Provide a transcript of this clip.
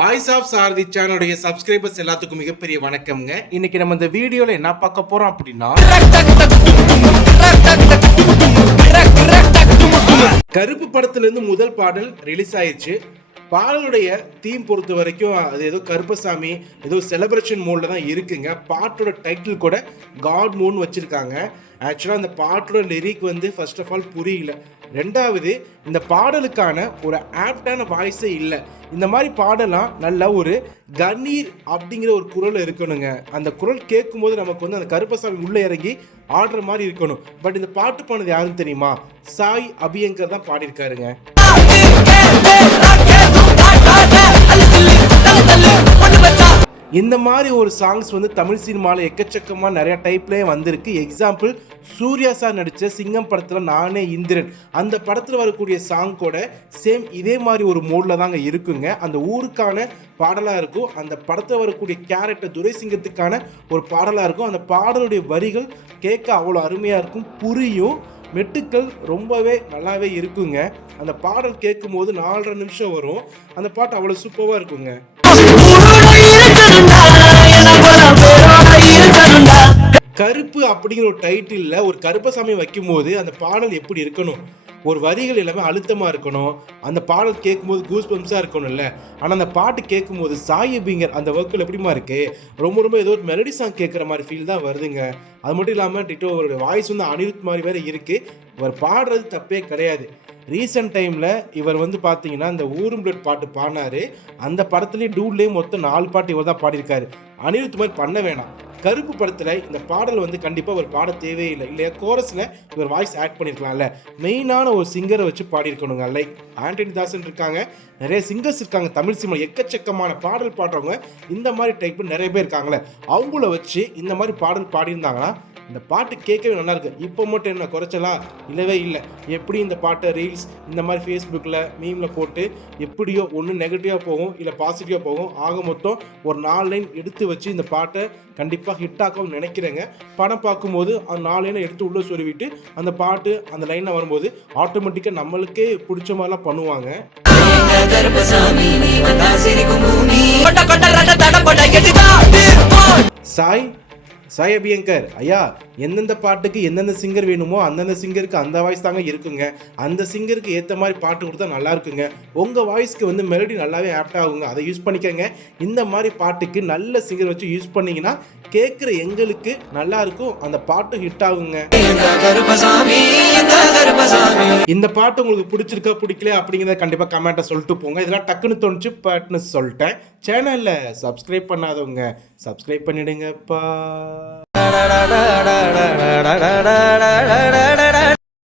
Voice of சாரதி சேனலுடைய subscribers எல்லாத்துக்கும் மிகப்பெரிய வணக்கம்ங்க. இன்னைக்கு நம்ம இந்த வீடியோல என்ன பார்க்க போறோம் அப்படின்னா, கருப்பு படத்துல இருந்து முதல் பாடல் ரிலீஸ் ஆயிடுச்சு. பாடலுடைய தீம் பொறுத்த வரைக்கும் அது ஏதோ கருப்பசாமி ஏதோ செலிப்ரேஷன் மோட்ல தான் இருக்குங்க. பாட்டோட டைட்டில் கூட காட் மூன் வச்சிருக்காங்க. ஆக்சுவலாக அந்த பாட்டோட லிரிக் வந்து ஃபர்ஸ்ட் ஆஃப் ஆல் புரியல. ரெண்டாவது, இந்த பாடலுக்கான ஒரு ஆப்டான வாய்ஸே இல்லை. இந்த மாதிரி பாடலாம் நல்ல ஒரு கணீர் அப்படிங்கிற ஒரு குரல் இருக்கணுங்க. அந்த குரல் கேட்கும் போது நமக்கு வந்து அந்த கருப்பசாமி உள்ளே இறங்கி ஆடுற மாதிரி இருக்கணும். பட் இந்த பாட்டு பாடுறது யாருன்னு தெரியுமா? சாய் அபியங்கர் தான் பாடியிருக்காருங்க. இந்த மாதிரி ஒரு சாங்ஸ் வந்து தமிழ் சினிமாவில் எக்கச்சக்கமாக நிறைய டைப்லேயே வந்திருக்கு. எக்ஸாம்பிள், சூர்யா சார் நடித்த சிங்கம் படத்தில் நானே இந்திரன், அந்த படத்தில் வரக்கூடிய சாங் கூட சேம் இதே மாதிரி ஒரு மோடில் தாங்க இருக்குங்க. அந்த ஊருக்கான பாடலாக இருக்கும். அந்த படத்தில் வரக்கூடிய கேரக்டர் துரைசிங்கத்துக்கான ஒரு பாடலாக இருக்கும். அந்த பாடலுடைய வரிகள் கேட்க அவ்வளோ அருமையாக இருக்கும், புரியும், மெட்டுக்கள் ரொம்பவே நல்லாவே இருக்குங்க. அந்த பாடல் கேட்கும் போது 4.5 நிமிஷம் வரும். அந்த பாட்டு அவ்வளோ சூப்பராக இருக்குங்க. கருப்பு அப்படிங்கிற ஒரு டைட்டில் ஒரு கருப்பசாமி வைக்கும் போது அந்த பாடல் எப்படி இருக்கணும்? ஒரு வரிகள் எல்லாமே அழுத்தமாக இருக்கணும். அந்த பாடல் கேட்கும்போது கூஸ் பம்ப்ஸாக இருக்கணும்ல. ஆனால் அந்த பாட்டு கேட்கும்போது சாய் அபியங்கர் அந்த ஒர்க்கில் எப்படிமா இருக்கு, ரொம்ப ஏதோ ஒரு மெலடி சாங் கேட்குற மாதிரி ஃபீல் தான் வருதுங்க. அது மட்டும் இல்லாமல் டிட்டோ அவருடைய வாய்ஸ் வந்து அனிருத் மாதிரி வேறு இருக்குது. இவர் பாடுறது தப்பே கிடையாது. ரீசெண்ட் டைமில் இவர் வந்து பார்த்தீங்கன்னா இந்த ஊரும் பிளட் பாட்டு பாடினார். அந்த படத்துலேயும் டூட்லேயும் மொத்தம் 4 பாட்டு இவர் தான் பாடியிருக்காரு. அனிருத் மாதிரி பண்ண வேணாம். கருப்பு படத்தில் இந்த பாடல் வந்து கண்டிப்பாக ஒரு பாட தேவையில்லை இல்லையா? கோரஸில் இவர் வாய்ஸ் ஆட் பண்ணியிருக்கலாம்ல. மெயினான ஒரு சிங்கரை வச்சு பாடியிருக்கணுங்க. லைக் ஆண்டனி தாசன் இருக்காங்க, நிறைய சிங்கர்ஸ் இருக்காங்க தமிழ் சினிமா, எக்கச்சக்கமான பாடல் பாடுறவங்க இந்த மாதிரி டைப் நிறைய பேர் இருக்காங்களே. அவங்கள வச்சு இந்த மாதிரி பாடல் பாடியிருந்தாங்கன்னா இந்த பாட்டு கேட்கவே நல்லாயிருக்கு. இப்போ மட்டும் என்ன குறைச்சலா? இல்லவே இல்லை. எப்படி இந்த பாட்டை ரீல்ஸ் இந்த மாதிரி ஃபேஸ்புக்கில் மீமில் போட்டு எப்படியோ ஒன்று நெகட்டிவாக போகும், இல்லை பாசிட்டிவாக போகும். ஆக மொத்தம் ஒரு 4 லைன் எடுத்து வச்சு இந்த பாட்டை கண்டிப்பாக ஹிட் ஆகவும் நினைக்கிறேங்க. படம் பார்க்கும்போது அந்த 4 லைனை எடுத்து உள்ளே சொருவிட்டு அந்த பாட்டு அந்த லைனில் வரும்போது ஆட்டோமேட்டிக்காக நம்மளுக்கே பிடிச்ச மாதிரிலாம் பண்ணுவாங்க. சாய் அபியங்கர் ஐயா, எந்தெந்த பாட்டுக்கு எந்தெந்த சிங்கர் வேணுமோ அந்தந்த சிங்கருக்கு அந்த வாய்ஸ் தாங்க இருக்குங்க. அந்த சிங்கருக்கு ஏற்ற மாதிரி பாட்டு கொடுத்தா நல்லா இருக்குங்க. உங்கள் வாய்ஸ்க்கு வந்து மெலடி நல்லாவே ஆப்ட் ஆகுங்க. அதை யூஸ் பண்ணிக்கோங்க. இந்த மாதிரி பாட்டுக்கு நல்ல சிங்கர் வச்சு யூஸ் பண்ணிங்கன்னா கேட்குற எங்களுக்கு நல்லா இருக்கும், அந்த பாட்டு ஹிட் ஆகுங்க. இந்த பாட்டு உங்களுக்கு பிடிச்சிருக்கா பிடிக்கல அப்படிங்கிறத கண்டிப்பாக கமெண்ட்டை சொல்லிட்டு போங்க. இதெல்லாம் டக்குன்னு தோணுச்சு பாட்டுன்னு சொல்லிட்டேன். சேனலில் சப்ஸ்கிரைப் பண்ணாதவங்க சப்ஸ்கிரைப் பண்ணிடுங்கப்பா.